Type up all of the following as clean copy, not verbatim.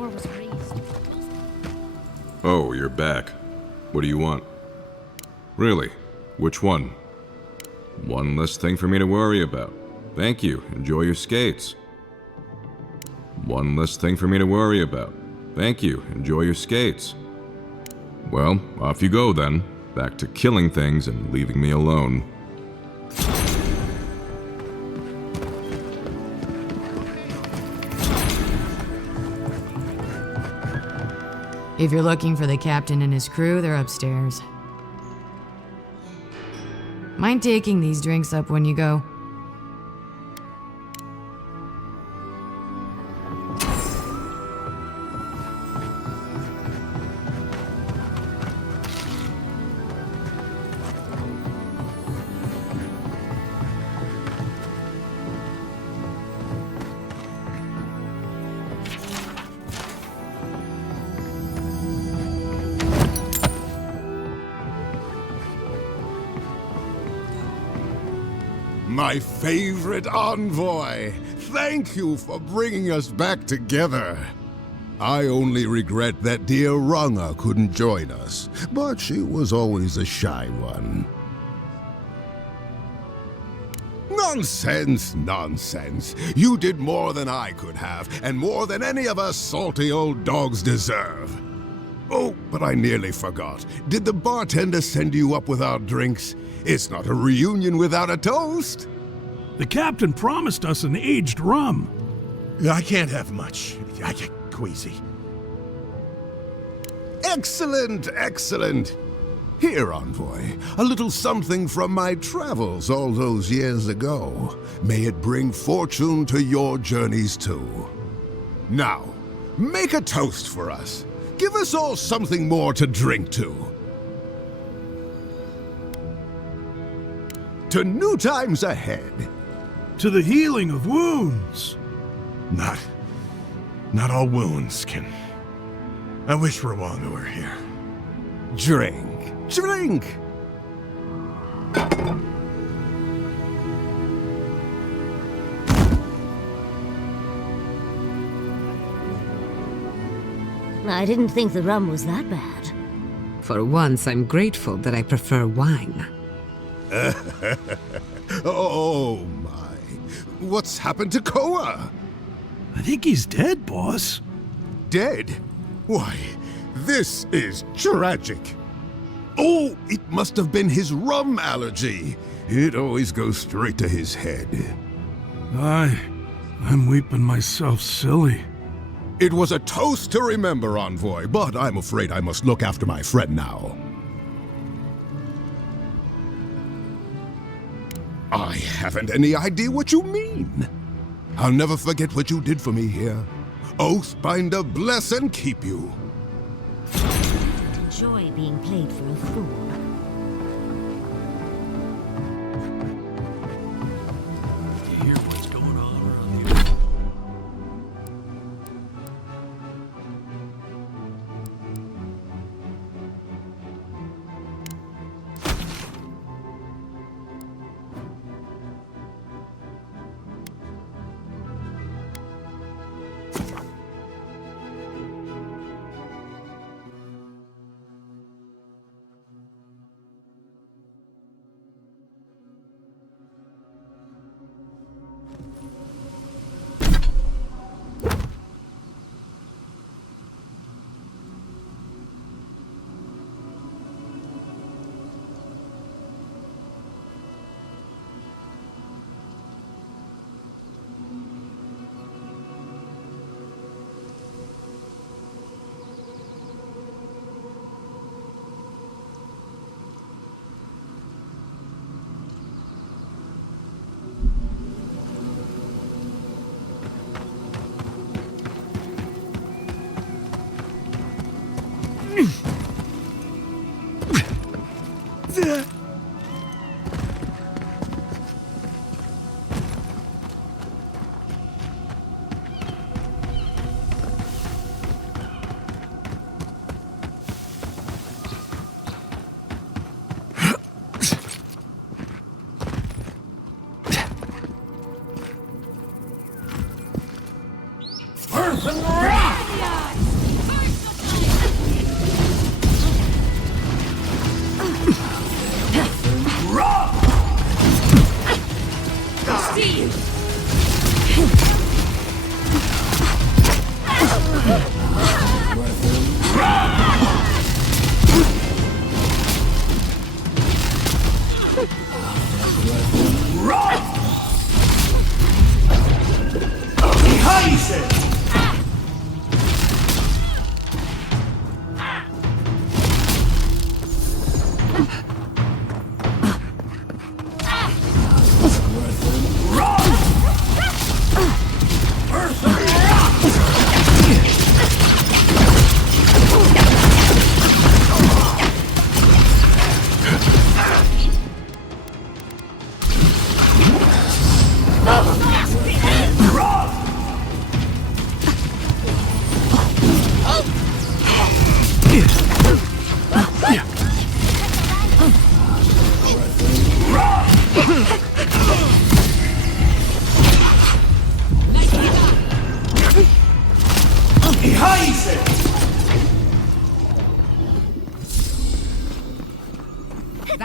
door was raised. Oh, you're back. What do you want? Really? Which one? One less thing for me to worry about. Thank you. Enjoy your skates. One less thing for me to worry about. Thank you. Enjoy your skates. Well, off you go then. Back to killing things and leaving me alone. If you're looking for the captain and his crew, they're upstairs. Mind taking these drinks up when you go? My favorite envoy! Thank you for bringing us back together. I only regret that dear Runga couldn't join us, but she was always a shy one. Nonsense, nonsense. You did more than I could have, and more than any of us salty old dogs deserve. Oh, but I nearly forgot. Did the bartender send you up with our drinks? It's not a reunion without a toast. The captain promised us an aged rum. I can't have much. I get queasy. Excellent, excellent. Here, envoy, a little something from my travels all those years ago. May it bring fortune to your journeys too. Now, make a toast for us. Give us all something more to drink to. To new times ahead. To the healing of wounds. Not all wounds can... I wish Rwanda were here. Drink, drink! I didn't think the rum was that bad. For once, I'm grateful that I prefer wine. Oh my. What's happened to Koa? I think he's dead, boss. Dead? Why, this is tragic. Oh, it must have been his rum allergy. It always goes straight to his head. I'm weeping myself silly. It was a toast to remember, envoy, but I'm afraid I must look after my friend now. I haven't any idea what you mean. I'll never forget what you did for me here. Oathbinder bless and keep you. Enjoy being played for a fool. You hear what's going on around here?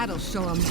That'll show him.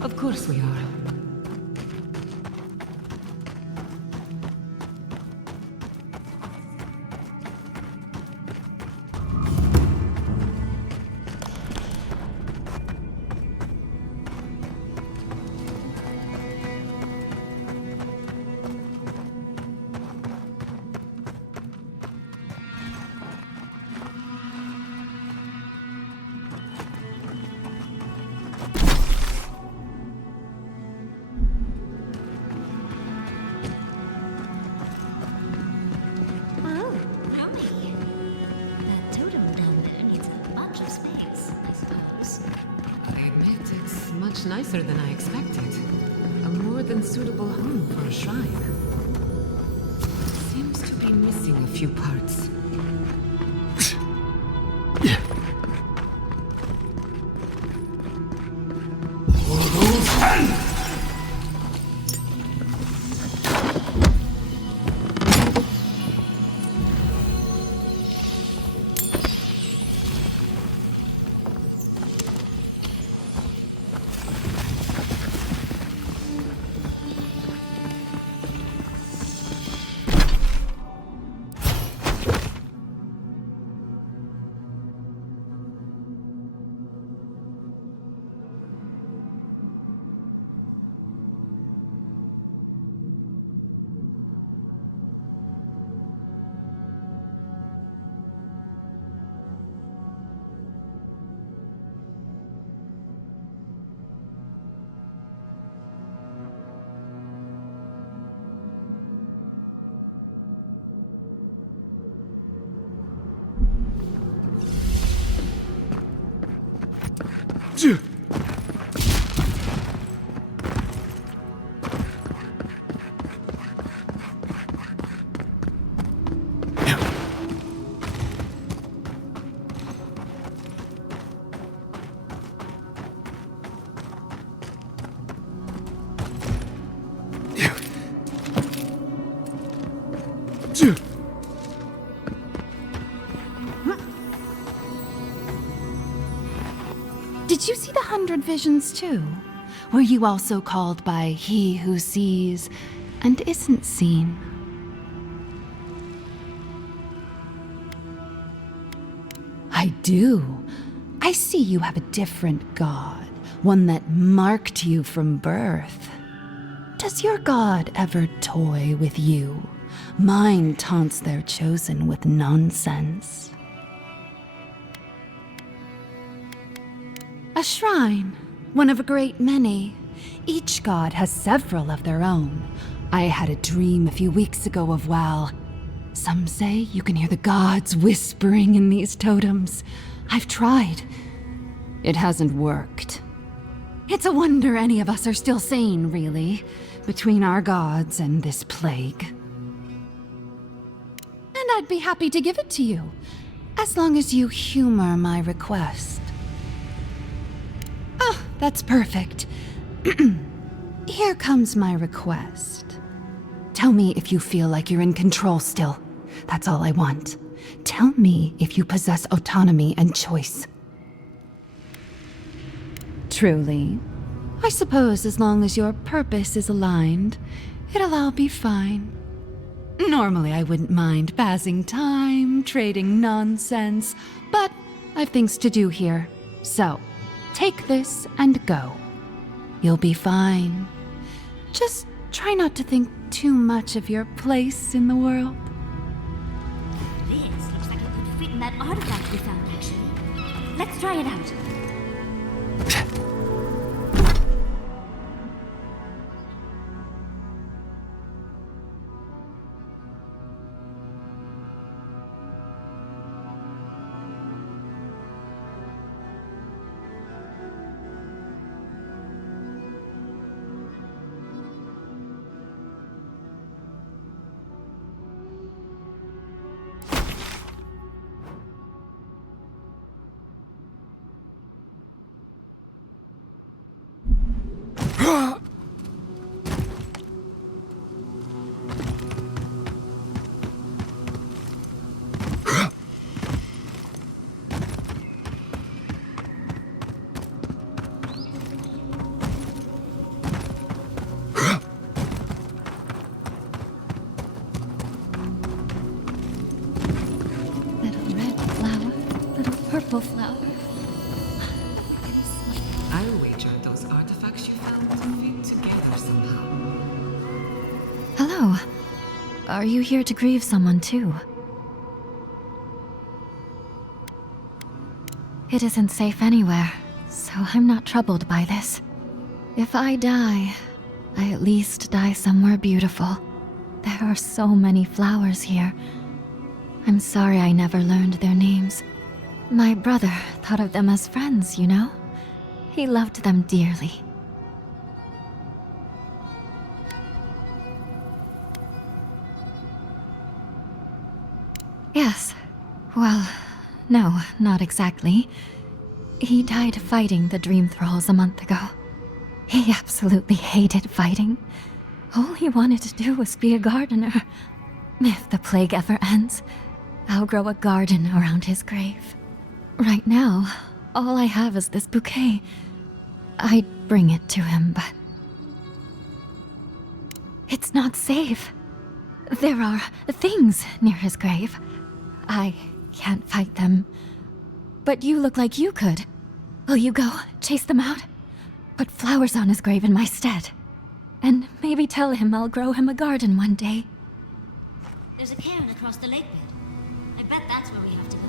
Of course we are. Oh, howdy. That totem down there needs a bunch of space, I suppose. I admit it's much nicer than I expected. A more than suitable home for a shrine. Seems to be missing a few parts. Did you see the 100 visions too? Were you also called by he who sees and isn't seen? I do. I see you have a different god, one that marked you from birth. Does your god ever toy with you? Mine taunts their chosen with nonsense. A shrine, one of a great many. Each god has several of their own. I had a dream a few weeks ago of, well, some say you can hear the gods whispering in these totems. I've tried. It hasn't worked. It's a wonder any of us are still sane, really, between our gods and this plague. And I'd be happy to give it to you, as long as you humor my request. Oh, that's perfect. Here comes my request. Tell me if you feel like you're in control still. That's all I want. Tell me if you possess autonomy and choice. Truly. I suppose as long as your purpose is aligned, it'll all be fine. Normally I wouldn't mind passing time, trading nonsense, but I've things to do here. So, take this and go. You'll be fine. Just try not to think too much of your place in the world. This looks like it could fit in that artifact we found, actually. Let's try it out. Little red flower, little purple flower. I wager those artifacts you found fit together somehow. Hello. Are you here to grieve someone too? It isn't safe anywhere, so I'm not troubled by this. If I die, I at least die somewhere beautiful. There are so many flowers here. I'm sorry I never learned their names. My brother thought of them as friends, you know? He loved them dearly. Yes. Well, no, not exactly. He died fighting the Dream Thralls a month ago. He absolutely hated fighting. All he wanted to do was be a gardener. If the plague ever ends, I'll grow a garden around his grave. Right now, all I have is this bouquet. I'd bring it to him, but... it's not safe. There are things near his grave. I can't fight them. But you look like you could. Will you go chase them out? Put flowers on his grave in my stead. And maybe tell him I'll grow him a garden one day. There's a cairn across the lake bed. I bet that's where we have to go.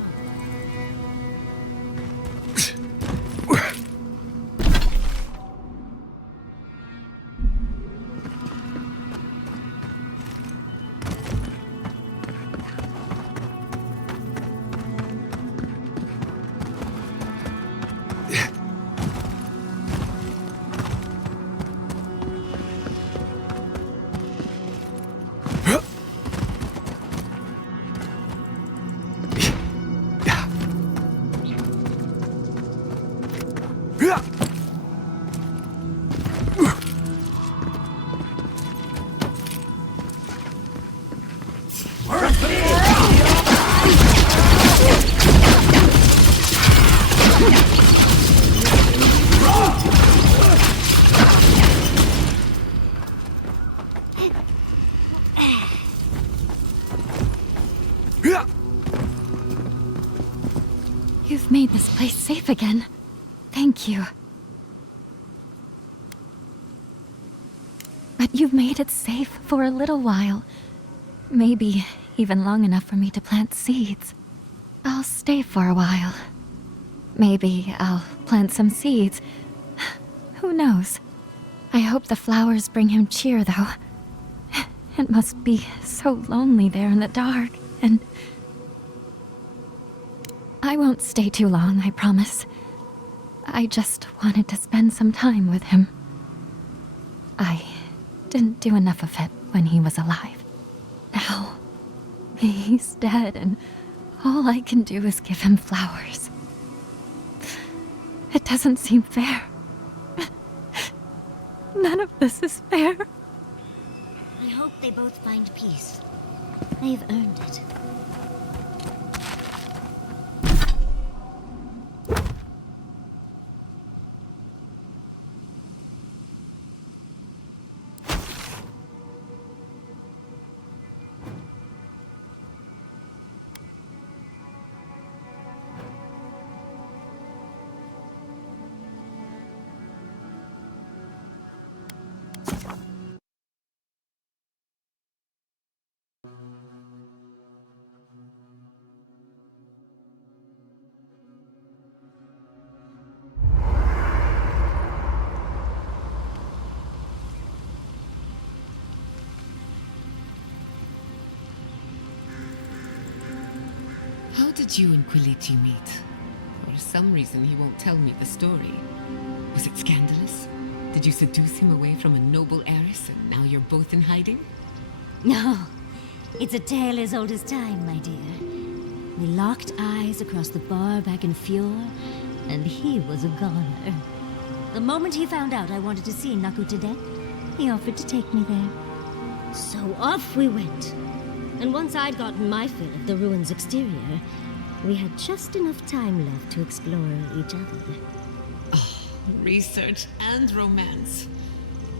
You've made this place safe again. Thank you. But you've made it safe for a little while. Maybe even long enough for me to plant seeds. I'll stay for a while. Maybe I'll plant some seeds. Who knows? I hope the flowers bring him cheer, though. It must be so lonely there in the dark, and... I won't stay too long, I promise. I just wanted to spend some time with him. I didn't do enough of it when he was alive. Now, he's dead, and all I can do is give him flowers. It doesn't seem fair. None of this is fair. I hope they both find peace. They've earned it. How did you and Quilici meet? For some reason, he won't tell me the story. Was it scandalous? Did you seduce him away from a noble heiress, and now you're both in hiding? No, it's a tale as old as time, my dear. We locked eyes across the bar back in Fjord, and he was a goner. The moment he found out I wanted to see Naku to death, he offered to take me there. So off we went. And once I'd gotten my fill of the ruin's exterior, we had just enough time left to explore each other. Oh, research and romance.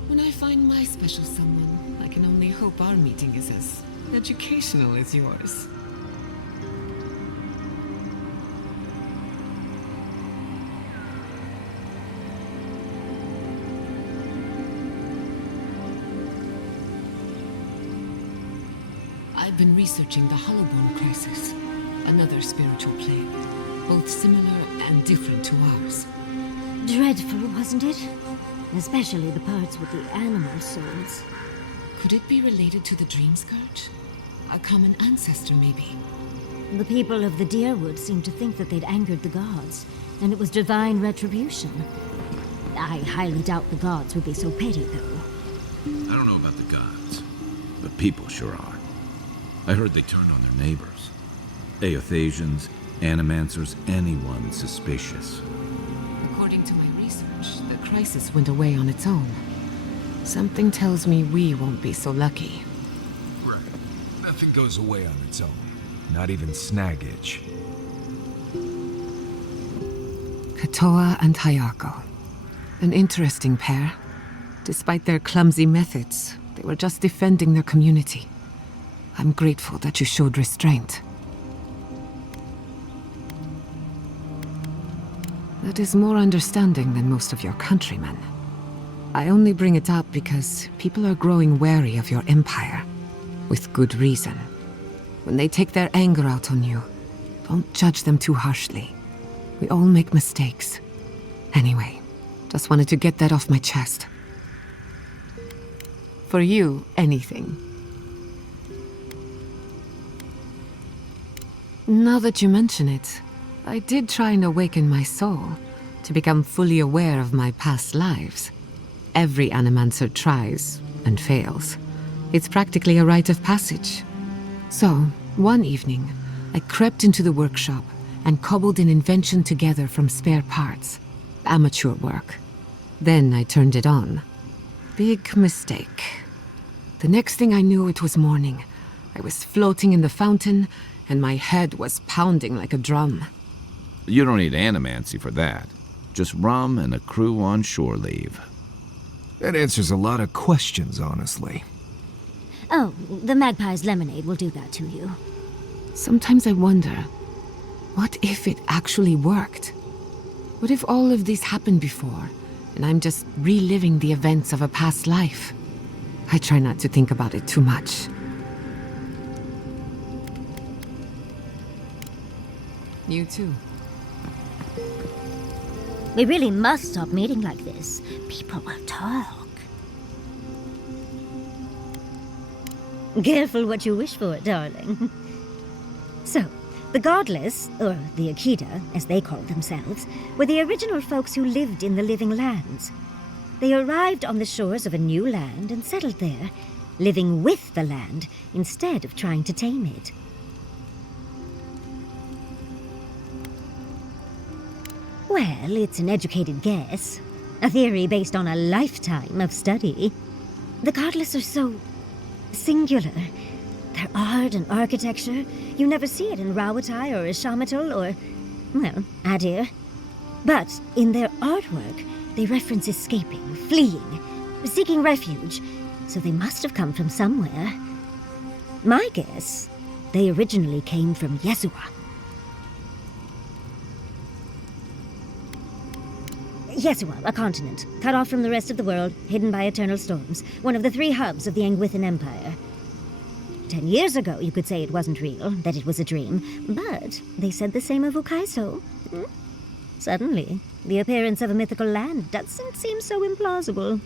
When I find my special someone, I can only hope our meeting is as educational as yours. I've been researching the Hollowborn crisis, another spiritual plague, both similar and different to ours. Dreadful, wasn't it? Especially the parts with the animal souls. Could it be related to the Dream Scourge? A common ancestor, maybe? The people of the Deerwood seemed to think that they'd angered the gods, and it was divine retribution. I highly doubt the gods would be so petty, though. I don't know about the gods, but people sure are. I heard they turned on their neighbors. Aothasians, animancers, anyone suspicious. According to my research, the crisis went away on its own. Something tells me we won't be so lucky. Right. Nothing goes away on its own. Not even snag itch. Katoa and Hayako. An interesting pair. Despite their clumsy methods, they were just defending their community. I'm grateful that you showed restraint. That is more understanding than most of your countrymen. I only bring it up because people are growing wary of your empire. With good reason. When they take their anger out on you, don't judge them too harshly. We all make mistakes. Anyway, just wanted to get that off my chest. For you, anything. Now that you mention it, I did try and awaken my soul to become fully aware of my past lives. Every animancer tries and fails. It's practically a rite of passage. So, one evening, I crept into the workshop and cobbled an invention together from spare parts. Amateur work. Then I turned it on. Big mistake. The next thing I knew, it was morning. I was floating in the fountain, and my head was pounding like a drum. You don't need animancy for that. Just rum and a crew on shore leave. That answers a lot of questions, honestly. Oh, the Magpie's lemonade will do that to you. Sometimes I wonder, What if it actually worked? What if all of this happened before, and I'm just reliving the events of a past life? I try not to think about it too much. You too. We really must stop meeting like this. People will talk. Careful what you wish for, darling. So, the Godless, or the Akita, as they called themselves, were the original folks who lived in the Living Lands. They arrived on the shores of a new land and settled there, living with the land instead of trying to tame it. Well, it's an educated guess. A theory based on a lifetime of study. The Godless are so singular. Their art and architecture, you never see it in Rawatai or Ishamatal or, well, Adir. But in their artwork, they reference escaping, fleeing, seeking refuge, so they must have come from somewhere. My guess, they originally came from Yesua. Yesua, a continent, cut off from the rest of the world, hidden by eternal storms, one of the 3 hubs of the Angwithan Empire. 10 years ago, you could say it wasn't real, that it was a dream, but they said the same of Ukaiso. Suddenly, the appearance of a mythical land doesn't seem so implausible.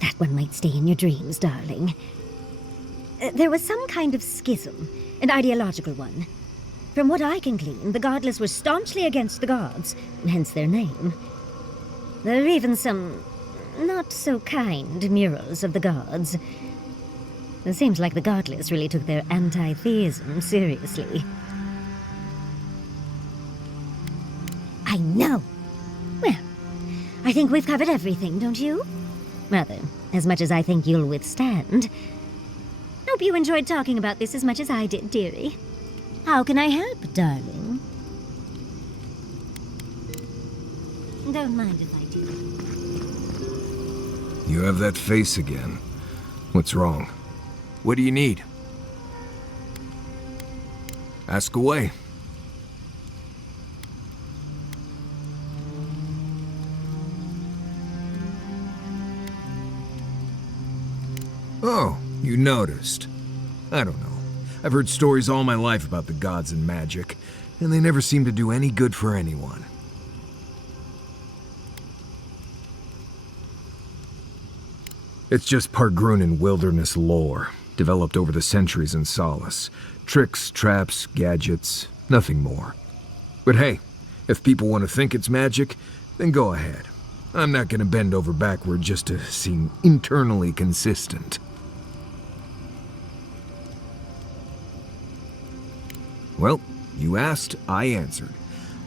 That one might stay in your dreams, darling. There was some kind of schism, an ideological one. From what I can glean, the Godless were staunchly against the gods, hence their name. There are even some not-so-kind murals of the gods. It seems like the Godless really took their anti-theism seriously. I know! Well, I think we've covered everything, don't you? Rather, as much as I think you'll withstand. Hope you enjoyed talking about this as much as I did, dearie. How can I help, darling? Don't mind if I do. You have that face again. What's wrong? What do you need? Ask away. Oh, you noticed. I don't know. I've heard stories all my life about the gods and magic, and they never seem to do any good for anyone. It's just Pargrunan wilderness lore, developed over the centuries in Solace. Tricks, traps, gadgets, nothing more. But hey, if people want to think it's magic, then go ahead. I'm not gonna bend over backward just to seem internally consistent. Well, you asked, I answered.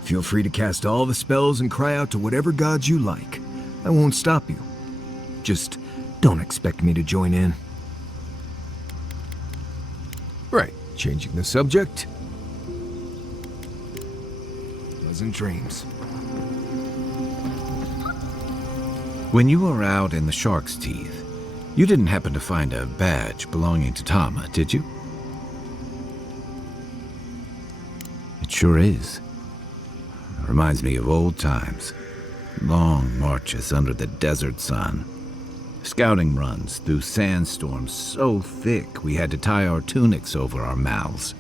Feel free to cast all the spells and cry out to whatever gods you like. I won't stop you. Just don't expect me to join in. Right, changing the subject. Pleasant dreams. When you were out in the shark's teeth, you didn't happen to find a badge belonging to Tama, did you? It sure is. Reminds me of old times. Long marches under the desert sun. Scouting runs through sandstorms so thick we had to tie our tunics over our mouths.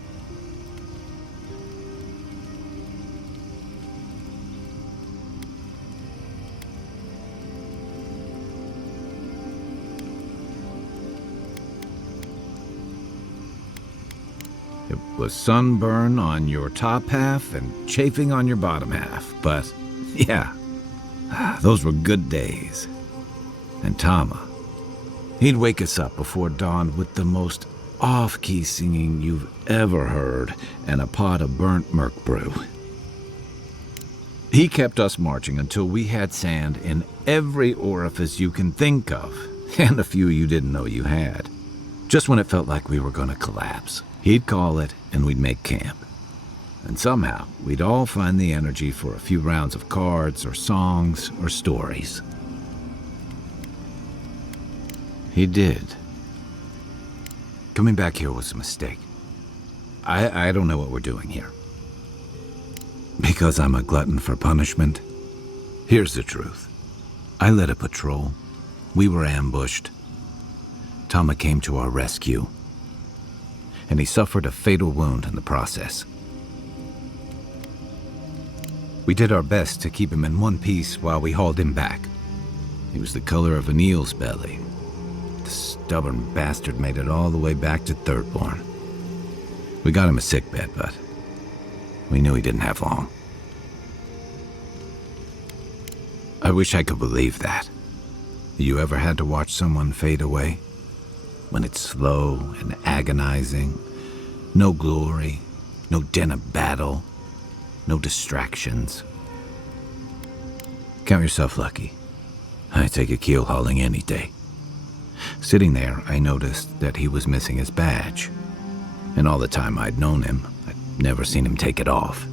It was sunburn on your top half and chafing on your bottom half, but yeah, those were good days. And Tama, he'd wake us up before dawn with the most off-key singing you've ever heard and a pot of burnt merc brew. He kept us marching until we had sand in every orifice you can think of, and a few you didn't know you had. Just when it felt like we were going to collapse, he'd call it and we'd make camp. And somehow, we'd all find the energy for a few rounds of cards or songs or stories. He did. Coming back here was a mistake. I don't know what we're doing here. Because I'm a glutton for punishment? Here's the truth. I led a patrol. We were ambushed. Tama came to our rescue. And he suffered a fatal wound in the process. We did our best to keep him in one piece while we hauled him back. He was the color of an eel's belly. The stubborn bastard made it all the way back to Thirdborn. We got him a sickbed, but we knew he didn't have long. I wish I could believe that. You ever had to watch someone fade away? When it's slow and agonizing, no glory, no din of battle, no distractions. Count yourself lucky. I take a keel hauling any day. Sitting there, I noticed that he was missing his badge. And all the time I'd known him, I'd never seen him take it off.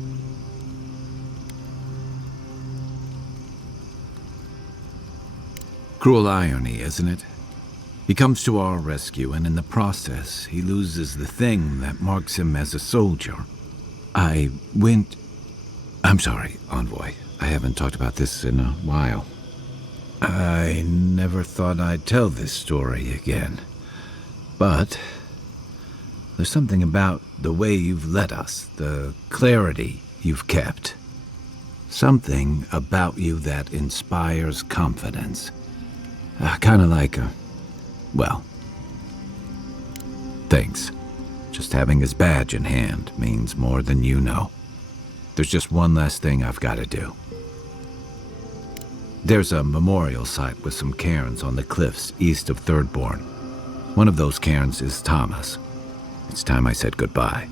Cruel irony, isn't it? He comes to our rescue, and in the process, he loses the thing that marks him as a soldier. I'm sorry, Envoy. I haven't talked about this in a while. I never thought I'd tell this story again. But there's something about the way you've led us, the clarity you've kept. Something about you that inspires confidence. Kind of like well, thanks. Just having his badge in hand means more than you know. There's just one last thing I've got to do. There's a memorial site with some cairns on the cliffs east of Thirdborn. One of those cairns is Tama's. It's time I said goodbye.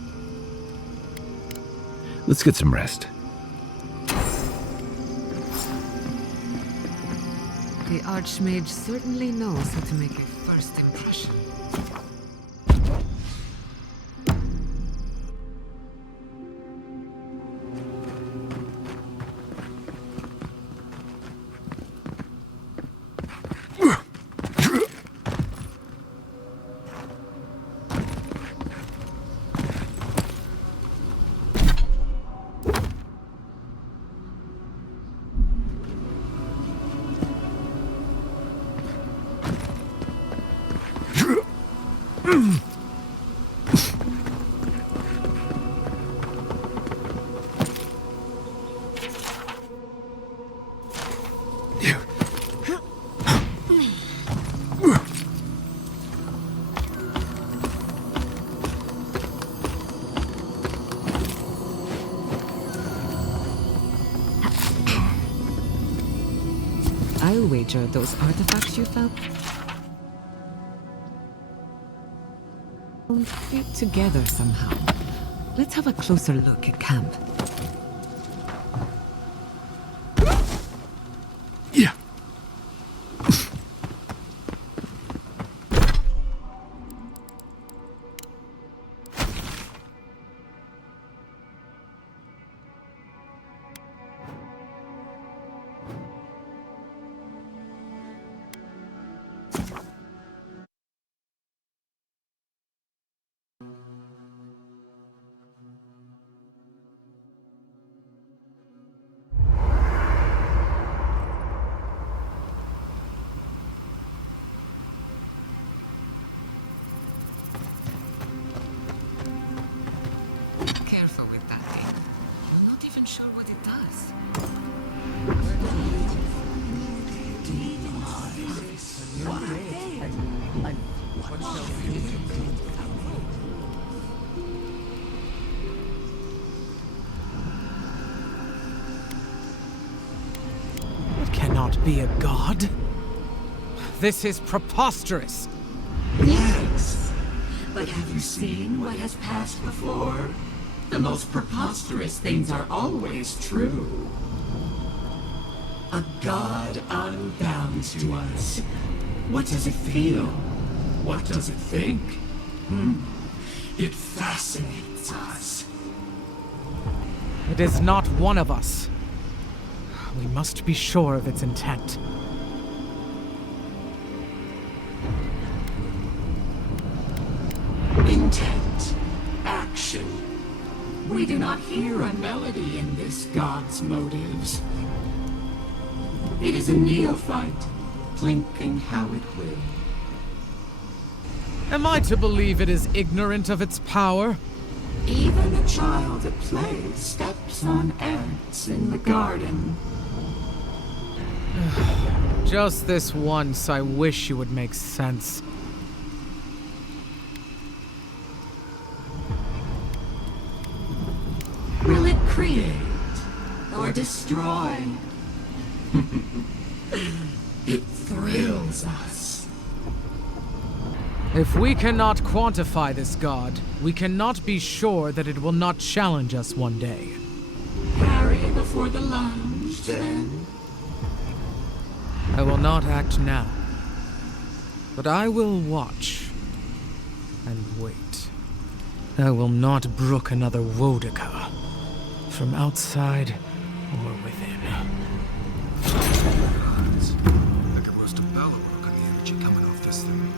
Let's get some rest. The Archmage certainly knows how to make a first impression. I'll wager those artifacts you found fit together somehow. Let's have a closer look at camp. Careful with that thing. I'm not even sure what it does. It cannot be a god. This is preposterous. Yes, but have you seen what has passed before? The most preposterous things are always true. A god unbound to us. What does it feel? What does it think? It fascinates us. It is not one of us. We must be sure of its intent. Intent. Action. We do not hear a melody in this god's motives. It is a neophyte, plinking how it will. Am I to believe it is ignorant of its power? Even a child at play steps on ants in the garden. Just this once, I wish you would make sense. Will it create or destroy? It thrills us. If we cannot quantify this god, we cannot be sure that it will not challenge us one day. Parry before the lunge, then. I will not act now, but I will watch and wait. I will not brook another Wodeka, from outside or within. I could roast a bellow look on the energy coming off this thing.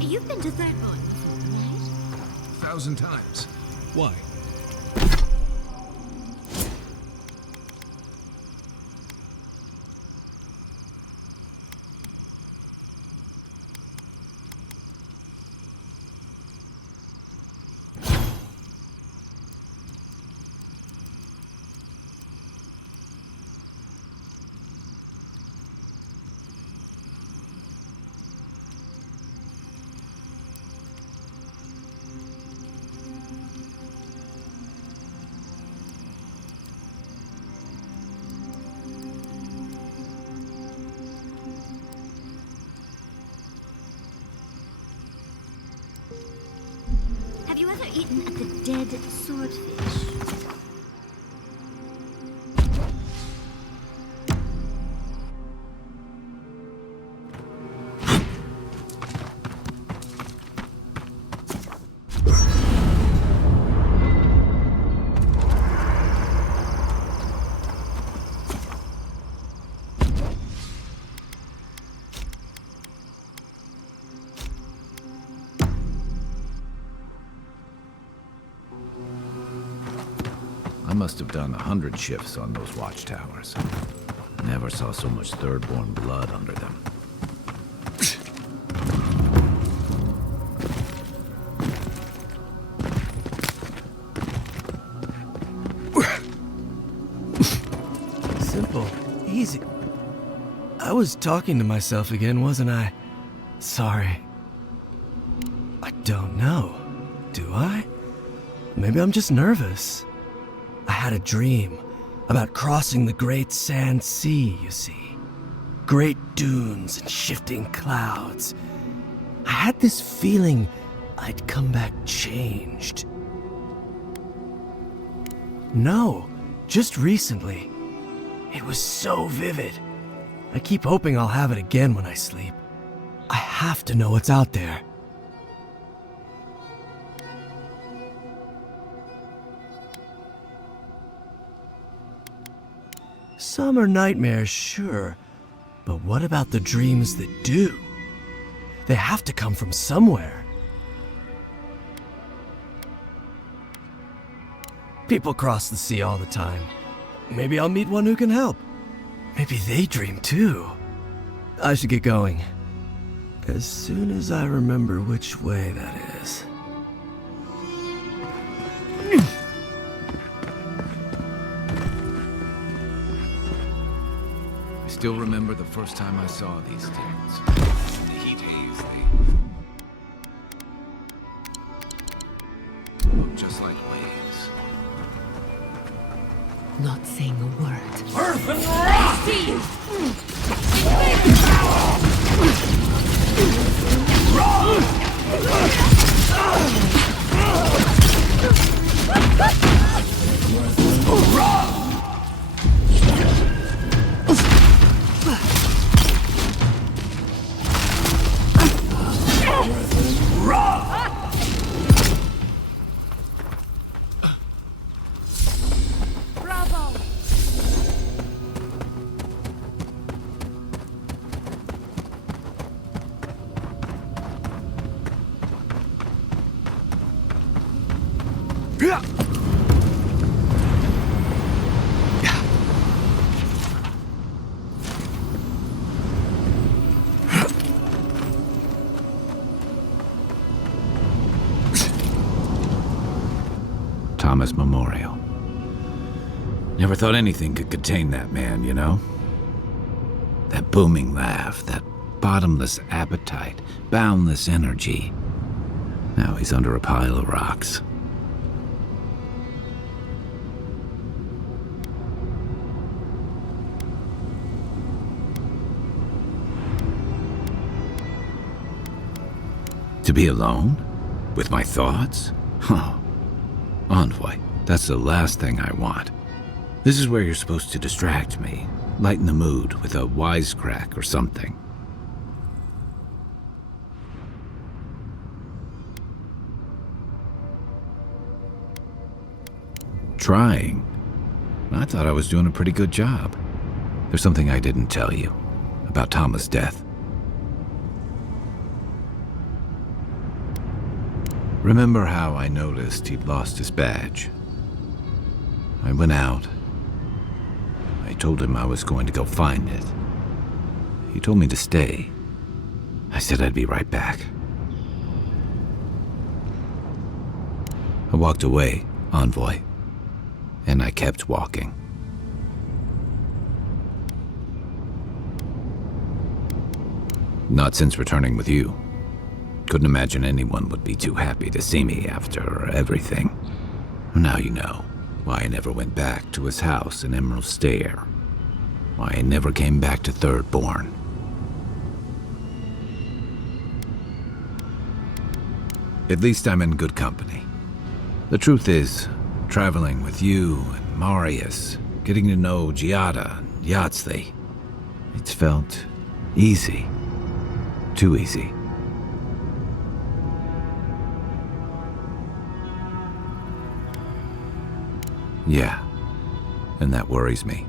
You've been to Third Bond before, right? 1,000 times. Why? Have you ever eaten at the Dead Swordfish? I must have done 100 shifts on those watchtowers. Never saw so much Thirdborn blood under them. Simple. Easy. I was talking to myself again, wasn't I? Sorry. I don't know. Do I? Maybe I'm just nervous. I had a dream about crossing the Great Sand Sea, you see. Great dunes and shifting clouds. I had this feeling I'd come back changed. No, just recently. It was so vivid. I keep hoping I'll have it again when I sleep. I have to know what's out there. Some are nightmares, sure, but what about the dreams that do? They have to come from somewhere. People cross the sea all the time. Maybe I'll meet one who can help. Maybe they dream too. I should get going. As soon as I remember which way that is. I still remember the first time I saw these things. The heat haze, Look just like waves. Not saying a word. Earth and rock! Thomas Memorial. Never thought anything could contain that man, you know? That booming laugh, that bottomless appetite, boundless energy. Now he's under a pile of rocks. To be alone? With my thoughts? Huh. Envoy, that's the last thing I want. This is where you're supposed to distract me, lighten the mood with a wisecrack or something. Trying? I thought I was doing a pretty good job. There's something I didn't tell you about Tama's death. Remember how I noticed he'd lost his badge? I went out. I told him I was going to go find it. He told me to stay. I said I'd be right back. I walked away, Envoy, and I kept walking. Not since returning with you. Couldn't imagine anyone would be too happy to see me after everything. Now you know why I never went back to his house in Emerald Stair. Why I never came back to Thirdborn. At least I'm in good company. The truth is, traveling with you and Marius, getting to know Giada and Yatsley, it's felt easy. Too easy. Yeah, and that worries me.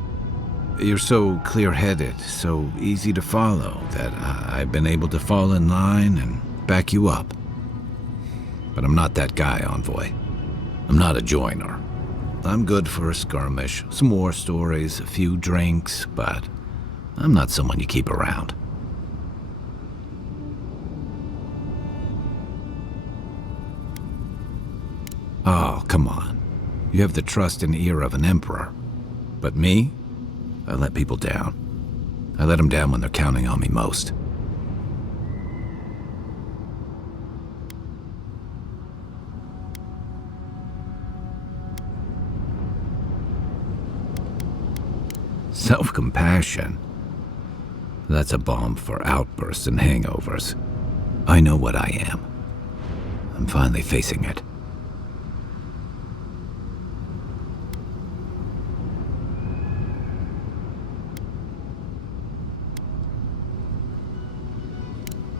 You're so clear-headed, so easy to follow, that I've been able to fall in line and back you up. But I'm not that guy, Envoy. I'm not a joiner. I'm good for a skirmish, some war stories, a few drinks, but I'm not someone you keep around. Oh, come on. You have the trust and ear of an emperor. But me? I let people down. I let them down when they're counting on me most. Self-compassion? That's a balm for outbursts and hangovers. I know what I am. I'm finally facing it.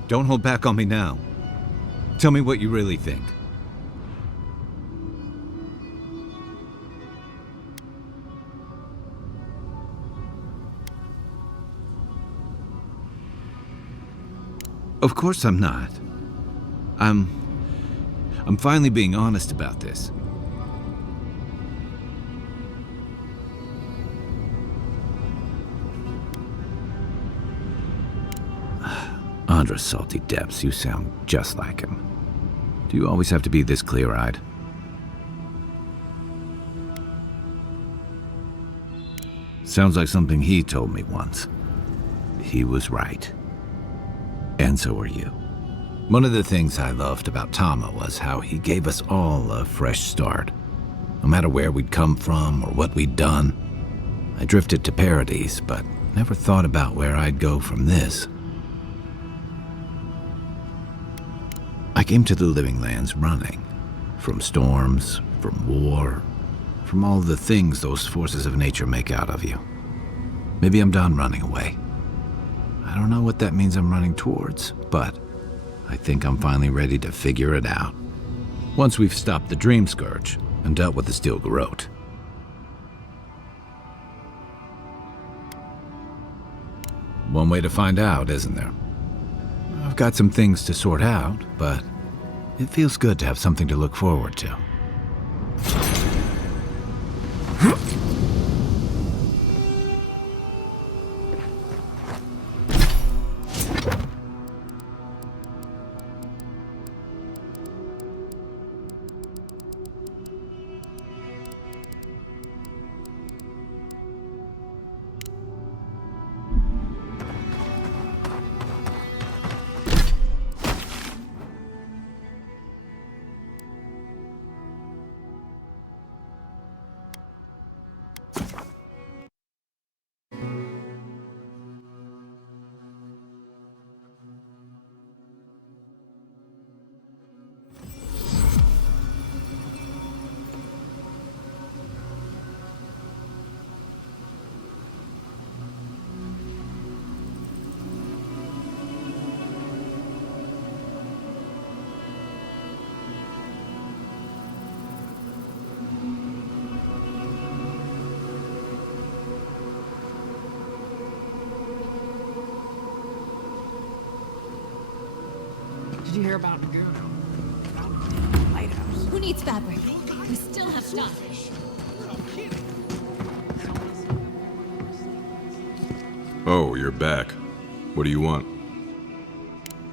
Don't hold back on me now. Tell me what you really think. Of course I'm not. I'm finally being honest about this. Andra's salty depths, you sound just like him. Do you always have to be this clear-eyed? Sounds like something he told me once. He was right. And so are you. One of the things I loved about Tama was how he gave us all a fresh start. No matter where we'd come from or what we'd done. I drifted to Paradise, but never thought about where I'd go from this. I came to the Living Lands running. From storms, from war, from all the things those forces of nature make out of you. Maybe I'm done running away. I don't know what that means I'm running towards, but I think I'm finally ready to figure it out. Once we've stopped the Dream Scourge and dealt with the Steel Garrote. One way to find out, isn't there? I've got some things to sort out, but it feels good to have something to look forward to. Did you hear about the lighthouse? Who needs fabric? We still have stuff. Oh, you're back. What do you want?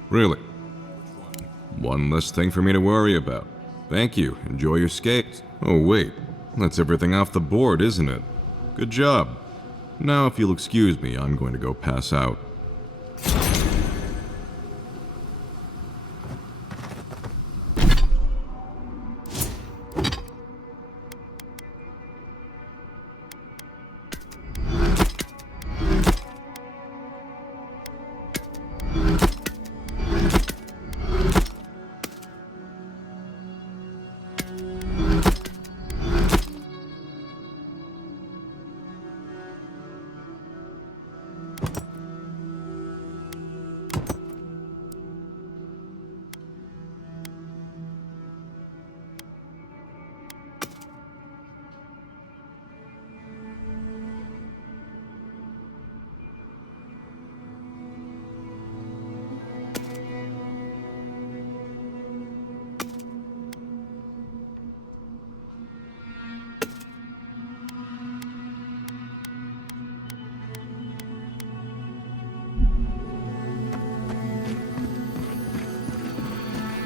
Really? One less thing for me to worry about. Thank you. Enjoy your skates. Oh, wait. That's everything off the board, isn't it? Good job. Now, if you'll excuse me, I'm going to go pass out.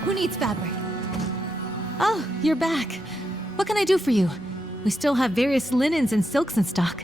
Who needs fabric? Oh, you're back. What can I do for you? We still have various linens and silks in stock.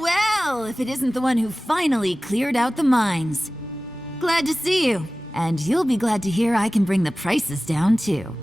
Well, if it isn't the one who finally cleared out the mines. Glad to see you, and you'll be glad to hear I can bring the prices down too.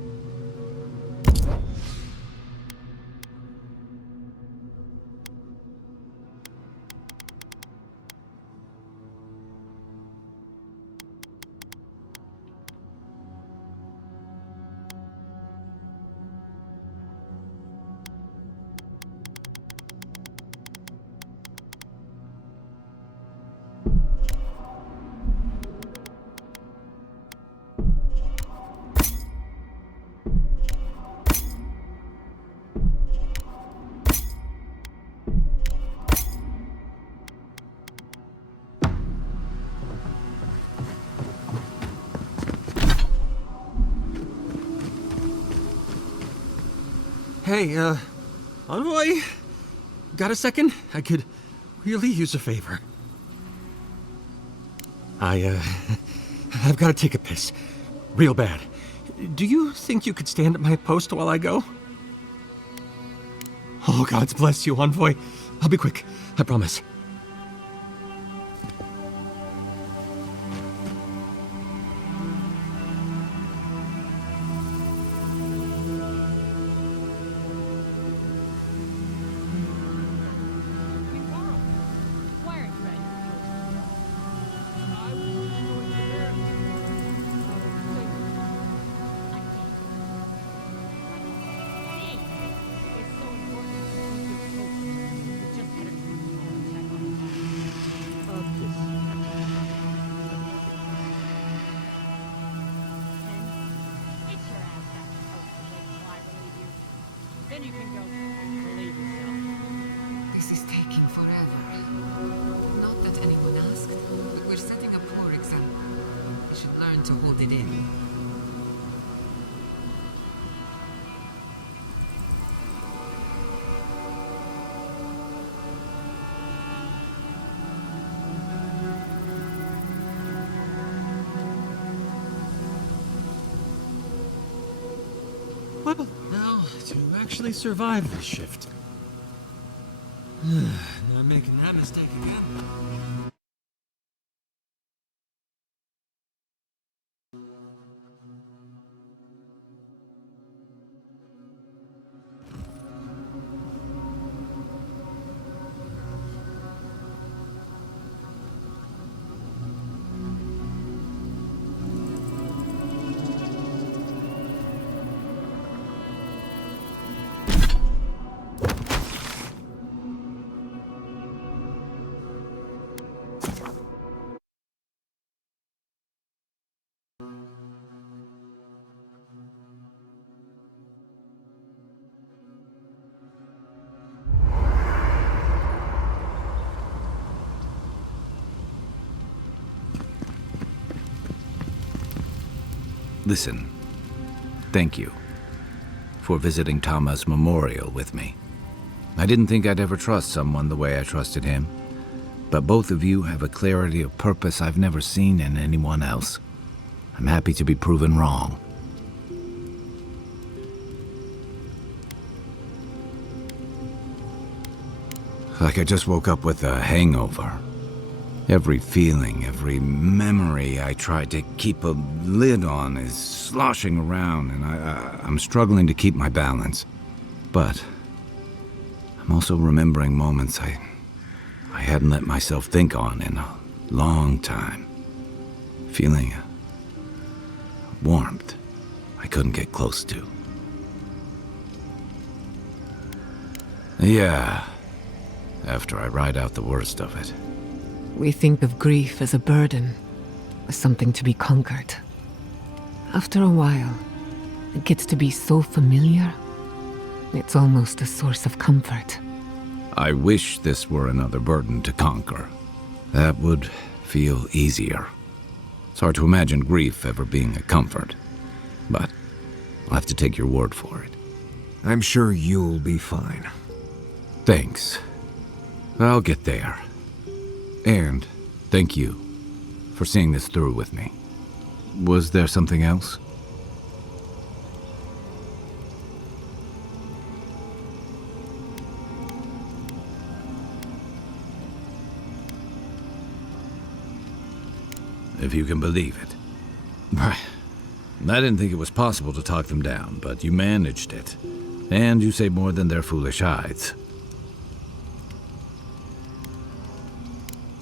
Hey, Envoy? Got a second? I could really use a favor. I've got to take a piss. Real bad. Do you think you could stand at my post while I go? Oh, God's bless you, Envoy. I'll be quick. I promise. This is taking forever. Not that anyone asked, but we're setting a poor example. We should learn to hold it in. Well, now, to actually survive this shift. Not making that mistake again. Listen, thank you for visiting Tama's memorial with me. I didn't think I'd ever trust someone the way I trusted him, but both of you have a clarity of purpose I've never seen in anyone else. I'm happy to be proven wrong. Like I just woke up with a hangover. Every feeling, every memory I tried to keep a lid on is sloshing around, and I'm struggling to keep my balance. But I'm also remembering moments I hadn't let myself think on in a long time. Feeling a warmth I couldn't get close to. Yeah, after I ride out the worst of it. We think of grief as a burden, as something to be conquered. After a while, it gets to be so familiar, it's almost a source of comfort. I wish this were another burden to conquer. That would feel easier. It's hard to imagine grief ever being a comfort, but I'll have to take your word for it. I'm sure you'll be fine. Thanks. I'll get there. And thank you for seeing this through with me. Was there something else? If you can believe it. I didn't think it was possible to talk them down, but you managed it. And you say more than their foolish hides.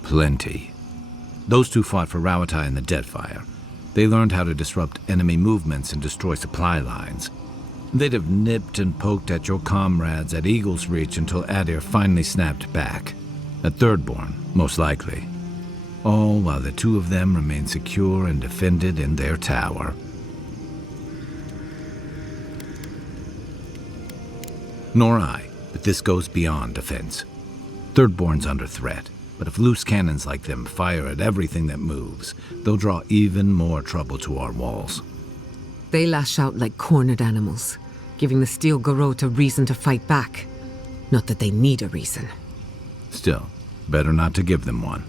Plenty. Those two fought for Rawatai in the Deadfire. They learned how to disrupt enemy movements and destroy supply lines. They'd have nipped and poked at your comrades at Eagle's Reach until Adir finally snapped back. At Thirdborn, most likely. All while the two of them remained secure and defended in their tower. Nor I, but this goes beyond defense. Thirdborn's under threat. But if loose cannons like them fire at everything that moves, they'll draw even more trouble to our walls. They lash out like cornered animals. giving the Steel Garrote a reason to fight back. Not that they need a reason. Still, better not to give them one.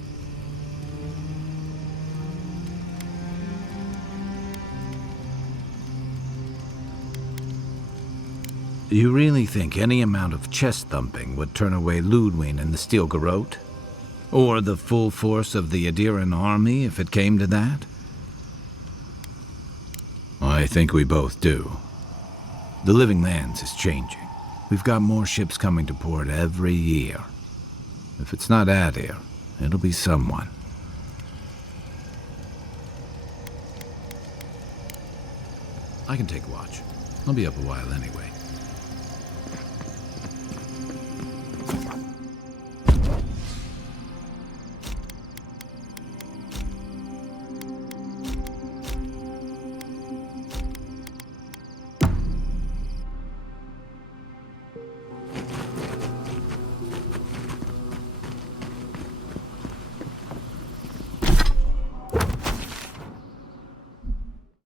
You really think any amount of chest thumping would turn away Ludwig and the Steel Garrote? Or the full force of the Adiran army, if it came to that? I think we both do. The Living Lands is changing. We've got more ships coming to port every year. If it's not Adir, it'll be someone. I can take watch. I'll be up a while anyway.